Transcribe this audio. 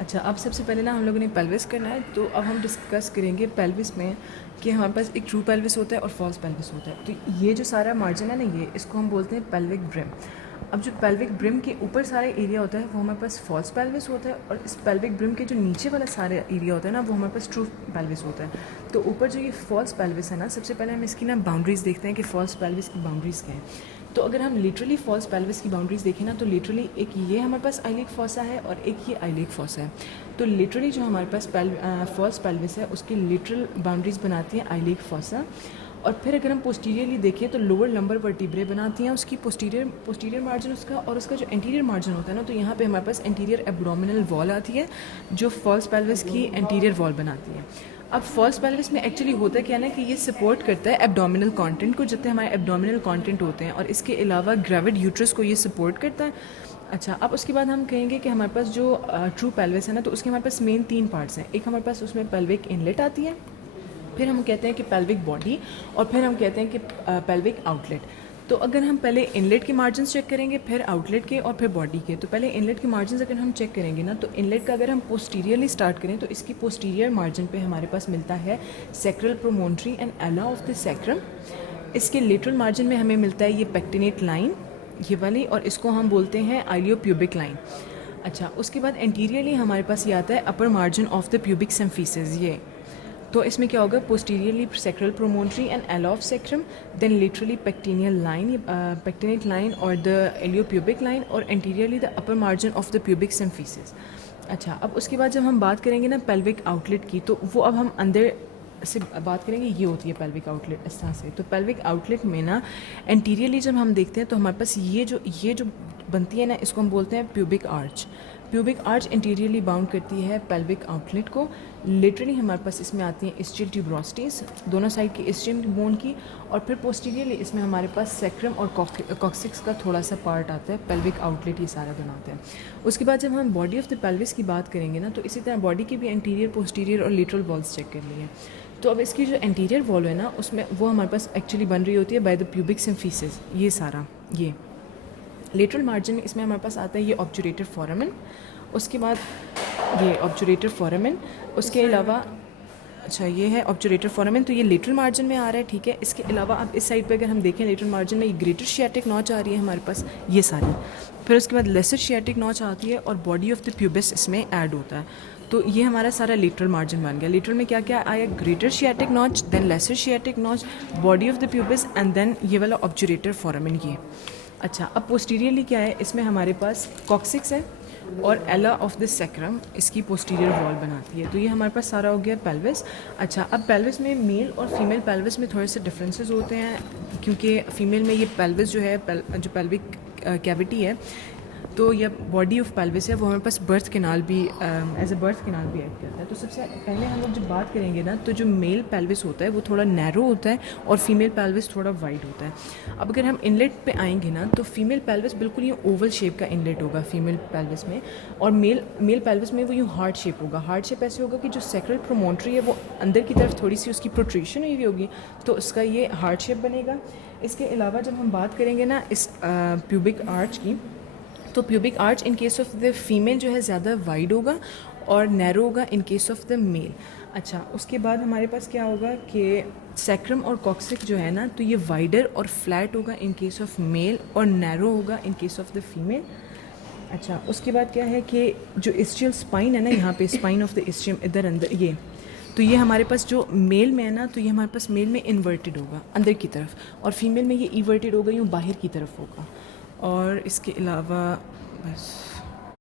अच्छा, अब सबसे पहले ना हम लोगों ने पेल्विस करना है, तो अब हम डिस्कस करेंगे पेल्विस में कि हमारे पास एक ट्रू पेल्विस होता है और फॉल्स पेल्विस होता है। तो ये जो सारा मार्जिन है ना, ये इसको हम बोलते हैं पेल्विक ब्रिम। अब जो पेल्विक ब्रिम के ऊपर सारा एरिया होता है वो हमारे पास फॉल्स पेल्विस होता है, और इस पेल्विक ब्रिम के जो नीचे वाला सारा एरिया होता है ना, वो हमारे पास ट्रू पेल्विस होता है। तो ऊपर जो ये फॉल्स पेल्विस है ना, सबसे पहले हम इसकी ना बाउंड्रीज देखते हैं कि फॉल्स पेल्विस की बाउंड्रीज क्या है। तो अगर हम लिटरली फॉल्स पेल्विस की बाउंड्रीज देखें ना, तो लिटरली एक ये हमारे पास आइलिक फॉसा है और एक ये आइलिक फॉसा है। तो लिटरली जो हमारे पास फॉल्स पेल्विस है उसकी लिटरल बाउंड्रीज बनाती है आइलिक फॉसा। और फिर अगर हम पोस्टीरियरली देखें तो लोअर लंबर वर्टिब्रे बनाती हैं उसकी पोस्टीरियर मार्जिन उसका, और उसका जो एंटीरियर मार्जिन होता है ना, तो यहाँ पे हमारे पास एंटीरियर एब्डोमिनल वॉल आती है जो फॉल्स पेल्विस की एंटीरियर वॉल बनाती है। अब फॉल्स पेल्विस में एक्चुअली होता क्या ना कि ये सपोर्ट करता है एब्डोमिनल कंटेंट को, जितने हमारे एब्डोमिनल कंटेंट होते हैं, और इसके अलावा ग्रेविड यूट्रस को ये सपोर्ट करता है। अच्छा, अब उसके बाद हम कहेंगे कि हमारे पास जो ट्रू पेल्विस है ना, तो उसके हमारे पास मेन 3 पार्ट्स हैं। एक हमारे पास उसमें पेल्विक इनलेट आती है, फिर हम कहते हैं कि पेल्विक बॉडी, और फिर हम कहते हैं कि पेल्विक आउटलेट। तो अगर हम पहले इनलेट के मार्जिन चेक करेंगे, फिर आउटलेट के, और फिर बॉडी के। तो पहले इनलेट के मार्जिन अगर हम चेक करेंगे ना, तो इनलेट का अगर हम पोस्टीरियरली स्टार्ट करें तो इसकी पोस्टीरियर मार्जिन पे हमारे पास मिलता है sacral promontory and ala of the sacrum. इसके लेटरल मार्जिन में हमें मिलता है ये पेक्टिनेट लाइन, ये वाली, और इसको हम बोलते हैं आइलियोप्यूबिक लाइन। अच्छा, उसके बाद एंटीरियरली हमारे पास ये आता है upper margin of the pubic symphysis, ये। तो इसमें क्या होगा, posteriorly sacral promontory and ala of sacrum, then literally pectineal line, pectinate line और द एलियोप्यूबिक लाइन, और anteriorly the upper margin of the pubic symphysis. अच्छा, अब उसके बाद जब हम बात करेंगे ना पेल्विक आउटलेट की, तो वो अब हम अंदर से बात करेंगे, ये होती है पेल्विक आउटलेट इस तरह से। तो पेल्विक आउटलेट में ना एंटीरियरली जब हम देखते हैं तो हमारे पास ये जो बनती है ना, इसको हम बोलते हैं pubic arch. Pubic arch interiorly bound करती है पेल्विक आउटलेट को। लिटरली हमारे पास इसमें आती हैं इस्चियल ट्यूबरोस्टीज, दोनों साइड की इस्चियल बोन की, और फिर पोस्टीरियरली इसमें हमारे पास सैक्रम और कॉक्सिक्स का थोड़ा सा पार्ट आता है। पेल्विक आउटलेट ये सारा बनाते हैं। उसके बाद जब हम बॉडी ऑफ द पेल्विस की बात करेंगे ना, तो इसी तरह बॉडी की भी एंटीरियर, पोस्टीरियर और लिटरल वॉल्स चेक कर लिए। तो अब इसकी जो एंटीरियर वॉल है ना, उसमें वो हमारे पास एक्चुअली बन रही होती है बाय द प्यूबिक सिम्फिसिस, ये सारा। ये लेटरल मार्जिन इसमें हमारे पास आता है ये ऑब्चुरेटर फोरामेन, उसके बाद ये ऑब्चुरेटर फोरामेन, उसके अलावा अच्छा ये है ऑब्चुरेटर फोरामेन, तो ये लेटरल मार्जिन में आ रहा है, ठीक है। इसके अलावा अब इस साइड पे अगर हम देखें लेटरल मार्जिन में ये ग्रेटर शियाटिक नॉच आ रही है हमारे पास, ये सारी। फिर उसके बाद लेसर शियाटिक नॉच आती है, और बॉडी ऑफ द प्यूबिस इसमें ऐड होता है। तो ये हमारा सारा लेटरल मार्जिन बन गया। लेटरल में क्या क्या आया, greater sciatic notch, then lesser sciatic notch, body of the pubis, and then ये वाला ऑब्चुरेटर फोरामेन, ये। अच्छा, अब पोस्टीरियरली क्या है, इसमें हमारे पास कॉक्सिक्स है और एला ऑफ द सैक्रम इसकी पोस्टीरियर वॉल बनाती है। तो ये हमारे पास सारा हो गया पेल्विस। अच्छा, अब पेल्विस में मेल और फीमेल पेल्विस में थोड़े से डिफरेंसेस होते हैं, क्योंकि फीमेल में ये पेल्विस जो है, जो पेल्विक कैविटी है, तो यह बॉडी ऑफ पेल्विस है, वो हमारे पास बर्थ कैनाल भी एज ए बर्थ कैनाल भी ऐड करता है। तो सबसे पहले हम लोग जब बात करेंगे ना, तो जो मेल पेल्विस होता है वो थोड़ा नैरो होता है, और फीमेल पेल्विस थोड़ा वाइड होता है। अब अगर हम इनलेट पे आएंगे ना, तो फीमेल पेल्विस बिल्कुल ये ओवल शेप का इनलेट होगा फीमेल पेल्विस में, और मेल पेल्विस में वो यूँ हार्ड शेप होगा। हार्ड शेप ऐसे होगा कि जो सैक्रल प्रोमोन्ट्री है वो अंदर की तरफ थोड़ी सी उसकी प्रोट्रूशन हुई होगी, तो उसका ये हार्ड शेप बनेगा। इसके अलावा जब हम बात करेंगे ना इस प्यूबिक आर्च की, तो pubic arch in case of the female जो है ज़्यादा वाइड होगा और नैरो होगा in case of the male. अच्छा, उसके बाद हमारे पास क्या होगा कि सैक्रम और कॉक्सिक जो है ना, तो ये वाइडर और फ्लैट होगा इन केस ऑफ मेल, और नैरो होगा in case of the female. अच्छा, उसके बाद क्या है कि जो इस्चियल स्पाइन है ना, यहाँ पे स्पाइन ऑफ द इस्चियम इधर अंदर, ये तो ये हमारे पास जो मेल में है ना, तो ये हमारे पास मेल में इन्वर्टेड होगा अंदर की तरफ, और फीमेल में ये इवर्टेड होगा, यूँ बाहर की तरफ होगा। और इसके अलावा बस